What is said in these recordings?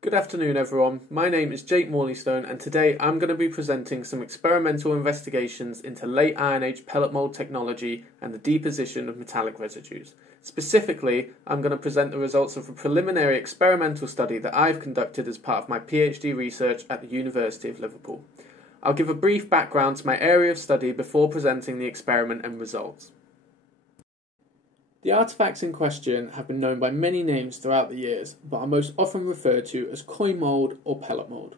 Good afternoon everyone, my name is Jake Morleystone and today I'm going to be presenting some experimental investigations into late Iron Age pellet mould technology and the deposition of metallic residues. Specifically, I'm going to present the results of a preliminary experimental study that I've conducted as part of my PhD research at the University of Liverpool. I'll give a brief background to my area of study before presenting the experiment and results. The artefacts in question have been known by many names throughout the years, but are most often referred to as coin mould or pellet mould.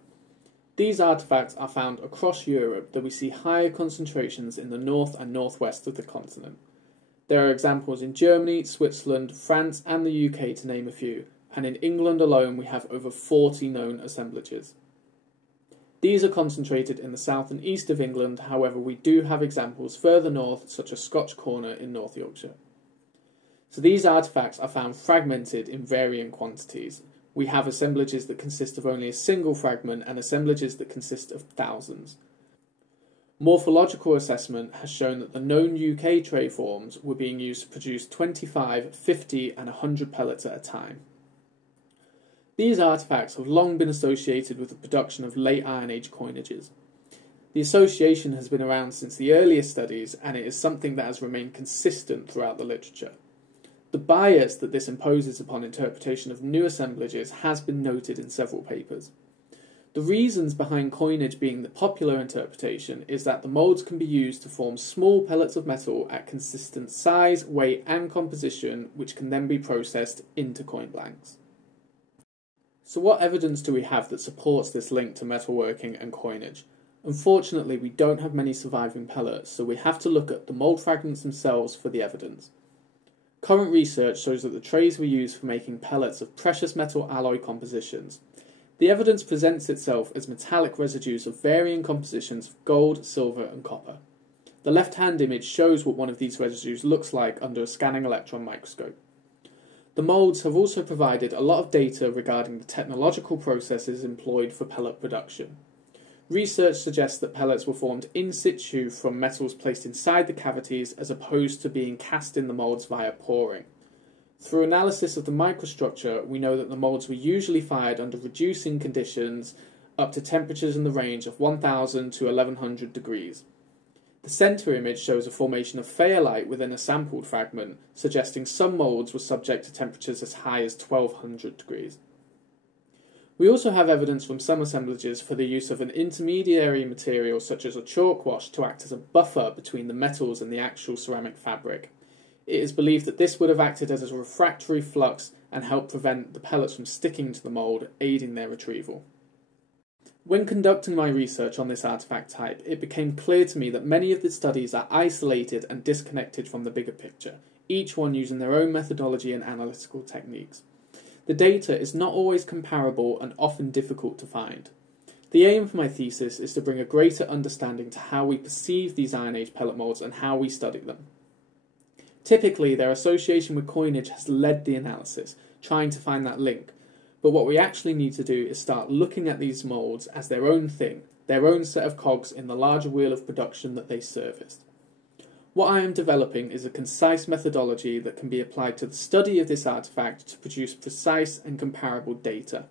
These artefacts are found across Europe, though we see higher concentrations in the north and northwest of the continent. There are examples in Germany, Switzerland, France and the UK to name a few, and in England alone we have over 40 known assemblages. These are concentrated in the south and east of England, however we do have examples further north such as Scotch Corner in North Yorkshire. So these artefacts are found fragmented in varying quantities. We have assemblages that consist of only a single fragment and assemblages that consist of thousands. Morphological assessment has shown that the known UK tray forms were being used to produce 25, 50 and 100 pellets at a time. These artefacts have long been associated with the production of late Iron Age coinages. The association has been around since the earliest studies and it is something that has remained consistent throughout the literature. The bias that this imposes upon interpretation of new assemblages has been noted in several papers. The reasons behind coinage being the popular interpretation is that the moulds can be used to form small pellets of metal at consistent size, weight and composition, which can then be processed into coin blanks. So what evidence do we have that supports this link to metalworking and coinage? Unfortunately, we don't have many surviving pellets, so we have to look at the mould fragments themselves for the evidence. Current research shows that the trays were used for making pellets of precious metal alloy compositions. The evidence presents itself as metallic residues of varying compositions of gold, silver and copper. The left-hand image shows what one of these residues looks like under a scanning electron microscope. The moulds have also provided a lot of data regarding the technological processes employed for pellet production. Research suggests that pellets were formed in situ from metals placed inside the cavities as opposed to being cast in the moulds via pouring. Through analysis of the microstructure, we know that the moulds were usually fired under reducing conditions up to temperatures in the range of 1000 to 1100 degrees. The centre image shows a formation of fayalite within a sampled fragment, suggesting some moulds were subject to temperatures as high as 1200 degrees. We also have evidence from some assemblages for the use of an intermediary material such as a chalk wash to act as a buffer between the metals and the actual ceramic fabric. It is believed that this would have acted as a refractory flux and helped prevent the pellets from sticking to the mould, aiding their retrieval. When conducting my research on this artefact type, it became clear to me that many of the studies are isolated and disconnected from the bigger picture, each one using their own methodology and analytical techniques. The data is not always comparable and often difficult to find. The aim of my thesis is to bring a greater understanding to how we perceive these Iron Age pellet moulds and how we study them. Typically, their association with coinage has led the analysis, trying to find that link, but what we actually need to do is start looking at these moulds as their own thing, their own set of cogs in the larger wheel of production that they serviced. What I am developing is a concise methodology that can be applied to the study of this artefact to produce precise and comparable data.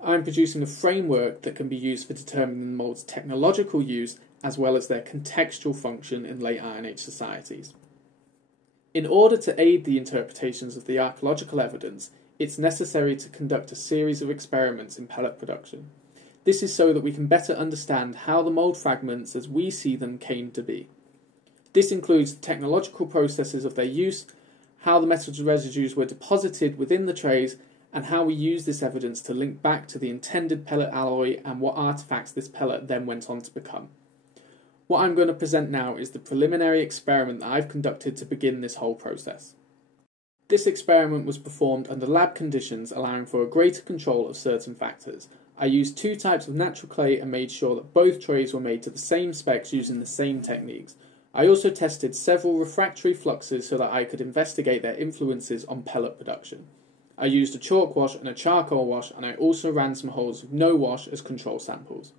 I am producing a framework that can be used for determining the mould's technological use as well as their contextual function in late Iron Age societies. In order to aid the interpretations of the archaeological evidence, it's necessary to conduct a series of experiments in pellet production. This is so that we can better understand how the mould fragments as we see them came to be. This includes the technological processes of their use, how the metal residues were deposited within the trays, and how we use this evidence to link back to the intended pellet alloy and what artefacts this pellet then went on to become. What I'm going to present now is the preliminary experiment that I've conducted to begin this whole process. This experiment was performed under lab conditions allowing for a greater control of certain factors. I used two types of natural clay and made sure that both trays were made to the same specs using the same techniques. I also tested several refractory fluxes so that I could investigate their influences on pellet production. I used a chalk wash and a charcoal wash, and I also ran some holes with no wash as control samples.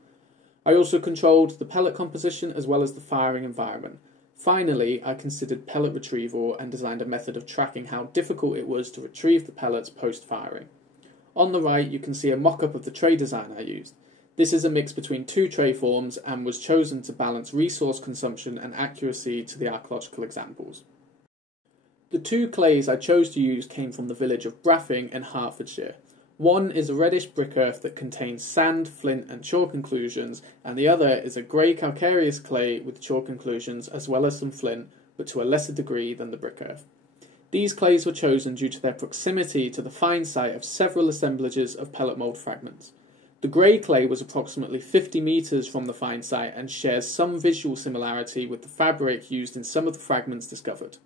I also controlled the pellet composition as well as the firing environment. Finally, I considered pellet retrieval and designed a method of tracking how difficult it was to retrieve the pellets post-firing. On the right you can see a mock-up of the tray design I used. This is a mix between two tray forms and was chosen to balance resource consumption and accuracy to the archaeological examples. The two clays I chose to use came from the village of Braffing in Hertfordshire. One is a reddish brick earth that contains sand, flint and chalk inclusions, and the other is a grey calcareous clay with chalk inclusions as well as some flint, but to a lesser degree than the brick earth. These clays were chosen due to their proximity to the find site of several assemblages of pellet mould fragments. The grey clay was approximately 50 metres from the find site and shares some visual similarity with the fabric used in some of the fragments discovered.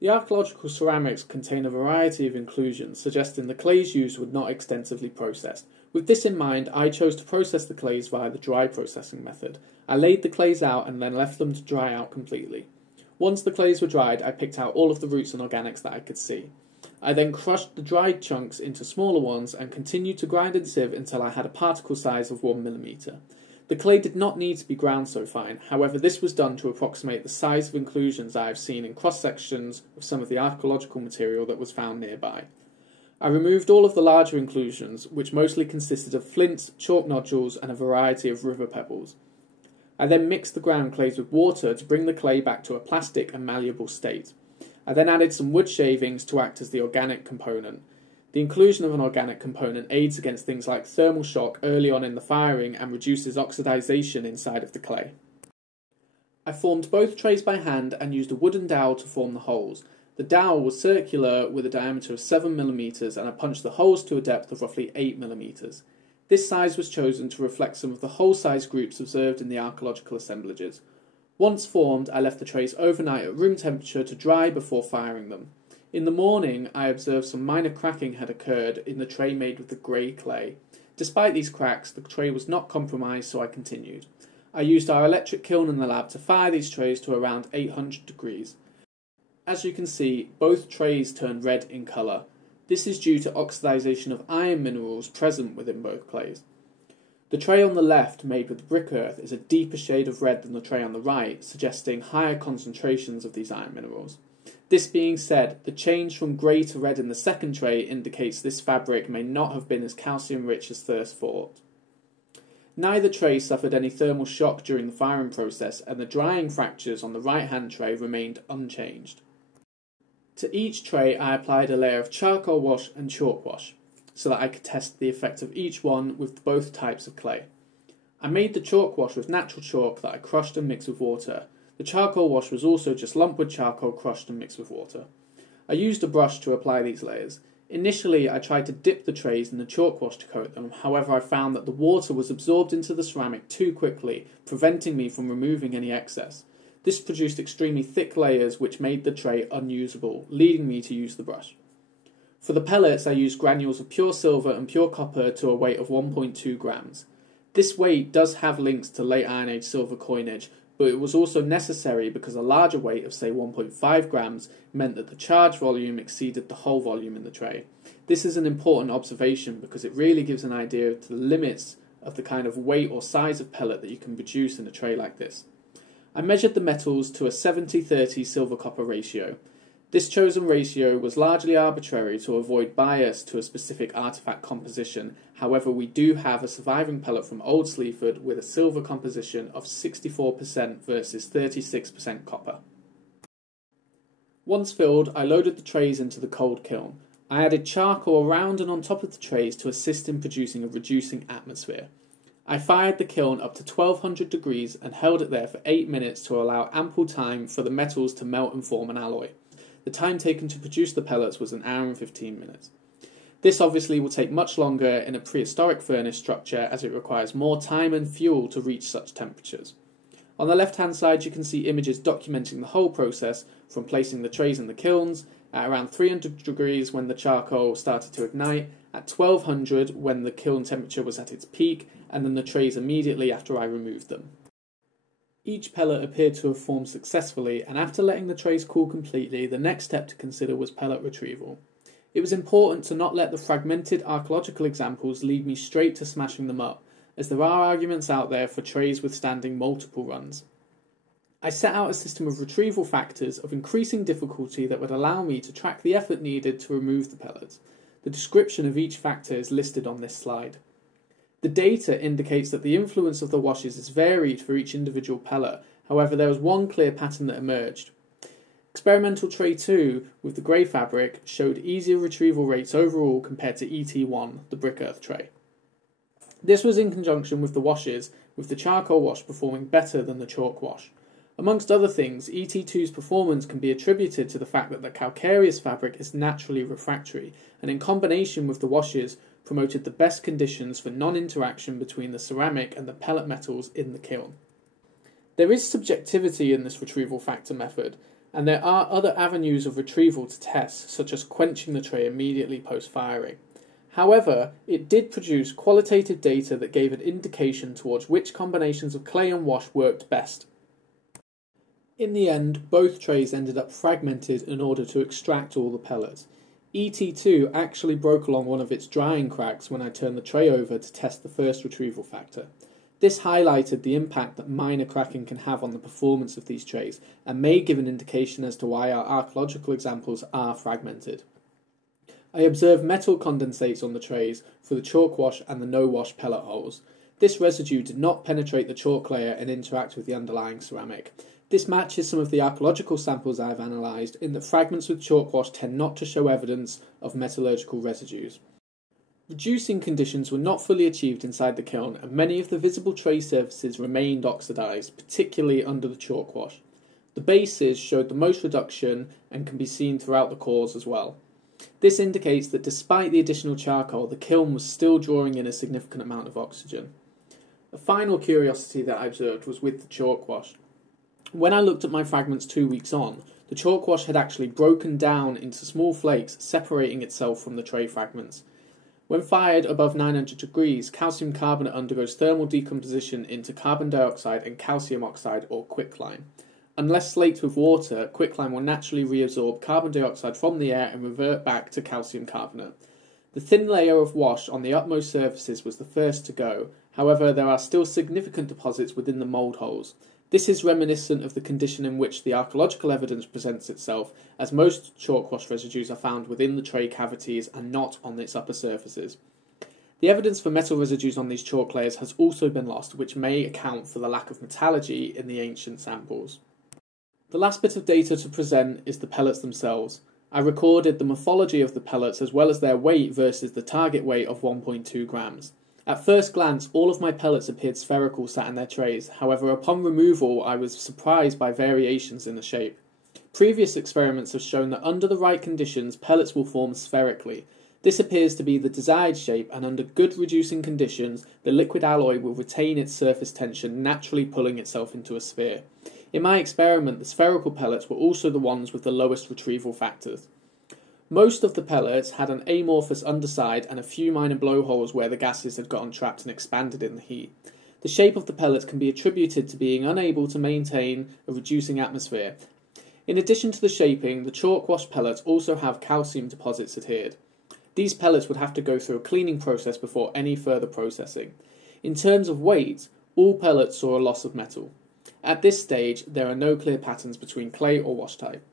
The archaeological ceramics contain a variety of inclusions, suggesting the clays used were not extensively processed. With this in mind, I chose to process the clays via the dry processing method. I laid the clays out and then left them to dry out completely. Once the clays were dried, I picked out all of the roots and organics that I could see. I then crushed the dried chunks into smaller ones and continued to grind and sieve until I had a particle size of 1 mm. The clay did not need to be ground so fine, however this was done to approximate the size of inclusions I have seen in cross-sections of some of the archaeological material that was found nearby. I removed all of the larger inclusions, which mostly consisted of flints, chalk nodules and a variety of river pebbles. I then mixed the ground clays with water to bring the clay back to a plastic and malleable state. I then added some wood shavings to act as the organic component. The inclusion of an organic component aids against things like thermal shock early on in the firing and reduces oxidization inside of the clay. I formed both trays by hand and used a wooden dowel to form the holes. The dowel was circular with a diameter of 7 mm and I punched the holes to a depth of roughly 8 mm. This size was chosen to reflect some of the hole size groups observed in the archaeological assemblages. Once formed, I left the trays overnight at room temperature to dry before firing them. In the morning, I observed some minor cracking had occurred in the tray made with the grey clay. Despite these cracks, the tray was not compromised, so I continued. I used our electric kiln in the lab to fire these trays to around 800 degrees. As you can see, both trays turned red in colour. This is due to oxidization of iron minerals present within both clays. The tray on the left, made with brick earth, is a deeper shade of red than the tray on the right, suggesting higher concentrations of these iron minerals. This being said, the change from grey to red in the second tray indicates this fabric may not have been as calcium rich as first thought. Neither tray suffered any thermal shock during the firing process, and the drying fractures on the right hand tray remained unchanged. To each tray I applied a layer of charcoal wash and chalk wash, so that I could test the effect of each one with both types of clay. I made the chalk wash with natural chalk that I crushed and mixed with water. The charcoal wash was also just lumpwood charcoal crushed and mixed with water. I used a brush to apply these layers. Initially I tried to dip the trays in the chalk wash to coat them, however I found that the water was absorbed into the ceramic too quickly, preventing me from removing any excess. This produced extremely thick layers which made the tray unusable, leading me to use the brush. For the pellets I used granules of pure silver and pure copper to a weight of 1.2 grams. This weight does have links to late Iron Age silver coinage, but it was also necessary because a larger weight of say 1.5 grams meant that the charge volume exceeded the whole volume in the tray. This is an important observation because it really gives an idea to the limits of the kind of weight or size of pellet that you can produce in a tray like this. I measured the metals to a 70-30 silver-copper ratio. This chosen ratio was largely arbitrary to avoid bias to a specific artefact composition. However, we do have a surviving pellet from Old Sleaford with a silver composition of 64% versus 36% copper. Once filled, I loaded the trays into the cold kiln. I added charcoal around and on top of the trays to assist in producing a reducing atmosphere. I fired the kiln up to 1200 degrees and held it there for 8 minutes to allow ample time for the metals to melt and form an alloy. The time taken to produce the pellets was 1 hour and 15 minutes. This obviously will take much longer in a prehistoric furnace structure as it requires more time and fuel to reach such temperatures. On the left hand side you can see images documenting the whole process from placing the trays in the kilns at around 300 degrees when the charcoal started to ignite, at 1200 when the kiln temperature was at its peak, and then the trays immediately after I removed them. Each pellet appeared to have formed successfully, and after letting the trays cool completely, the next step to consider was pellet retrieval. It was important to not let the fragmented archaeological examples lead me straight to smashing them up, as there are arguments out there for trays withstanding multiple runs. I set out a system of retrieval factors of increasing difficulty that would allow me to track the effort needed to remove the pellets. The description of each factor is listed on this slide. The data indicates that the influence of the washes is varied for each individual pellet, however there was one clear pattern that emerged. Experimental tray 2 with the grey fabric showed easier retrieval rates overall compared to ET1, the brick earth tray. This was in conjunction with the washes, with the charcoal wash performing better than the chalk wash. Amongst other things, ET2's performance can be attributed to the fact that the calcareous fabric is naturally refractory, and in combination with the washes, promoted the best conditions for non-interaction between the ceramic and the pellet metals in the kiln. There is subjectivity in this retrieval factor method, and there are other avenues of retrieval to test, such as quenching the tray immediately post-firing. However, it did produce qualitative data that gave an indication towards which combinations of clay and wash worked best. In the end, both trays ended up fragmented in order to extract all the pellets. ET2 actually broke along one of its drying cracks when I turned the tray over to test the first retrieval factor. This highlighted the impact that minor cracking can have on the performance of these trays and may give an indication as to why our archaeological examples are fragmented. I observed metal condensates on the trays for the chalk wash and the no wash pellet holes. This residue did not penetrate the chalk layer and interact with the underlying ceramic. This matches some of the archaeological samples I have analysed in that fragments with chalk wash tend not to show evidence of metallurgical residues. Reducing conditions were not fully achieved inside the kiln and many of the visible tray surfaces remained oxidised, particularly under the chalk wash. The bases showed the most reduction and can be seen throughout the cores as well. This indicates that despite the additional charcoal, the kiln was still drawing in a significant amount of oxygen. A final curiosity that I observed was with the chalk wash. When I looked at my fragments 2 weeks on, the chalk wash had actually broken down into small flakes, separating itself from the tray fragments. When fired above 900 degrees, calcium carbonate undergoes thermal decomposition into carbon dioxide and calcium oxide, or quicklime. Unless slaked with water, quicklime will naturally reabsorb carbon dioxide from the air and revert back to calcium carbonate. The thin layer of wash on the upmost surfaces was the first to go, however there are still significant deposits within the mould holes. This is reminiscent of the condition in which the archaeological evidence presents itself, as most chalk wash residues are found within the tray cavities and not on its upper surfaces. The evidence for metal residues on these chalk layers has also been lost, which may account for the lack of metallurgy in the ancient samples. The last bit of data to present is the pellets themselves. I recorded the morphology of the pellets as well as their weight versus the target weight of 1.2 grams. At first glance, all of my pellets appeared spherical sat in their trays, however upon removal I was surprised by variations in the shape. Previous experiments have shown that under the right conditions pellets will form spherically. This appears to be the desired shape, and under good reducing conditions the liquid alloy will retain its surface tension, naturally pulling itself into a sphere. In my experiment, the spherical pellets were also the ones with the lowest retrieval factors. Most of the pellets had an amorphous underside and a few minor blowholes where the gases had gotten trapped and expanded in the heat. The shape of the pellets can be attributed to being unable to maintain a reducing atmosphere. In addition to the shaping, the chalk wash pellets also have calcium deposits adhered. These pellets would have to go through a cleaning process before any further processing. In terms of weight, all pellets saw a loss of metal. At this stage, there are no clear patterns between clay or wash type.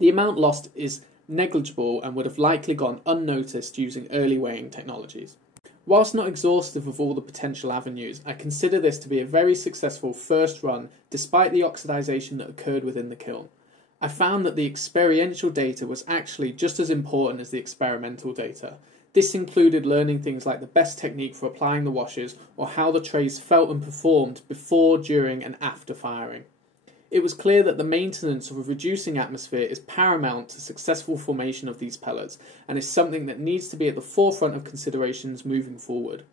The amount lost is negligible and would have likely gone unnoticed using early weighing technologies. Whilst not exhaustive of all the potential avenues, I consider this to be a very successful first run despite the oxidisation that occurred within the kiln. I found that the experiential data was actually just as important as the experimental data. This included learning things like the best technique for applying the washes or how the trays felt and performed before, during and after firing. It was clear that the maintenance of a reducing atmosphere is paramount to successful formation of these pellets and is something that needs to be at the forefront of considerations moving forward.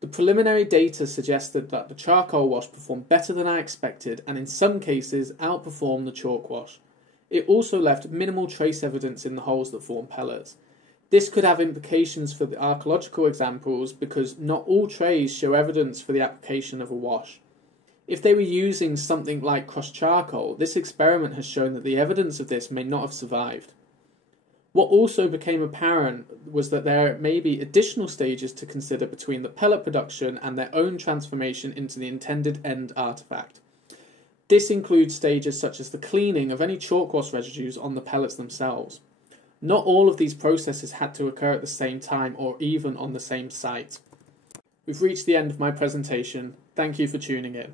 The preliminary data suggested that the charcoal wash performed better than I expected and in some cases outperformed the chalk wash. It also left minimal trace evidence in the holes that form pellets. This could have implications for the archaeological examples because not all trays show evidence for the application of a wash. If they were using something like crushed charcoal, this experiment has shown that the evidence of this may not have survived. What also became apparent was that there may be additional stages to consider between the pellet production and their own transformation into the intended end artefact. This includes stages such as the cleaning of any chalk wash residues on the pellets themselves. Not all of these processes had to occur at the same time or even on the same site. We've reached the end of my presentation. Thank you for tuning in.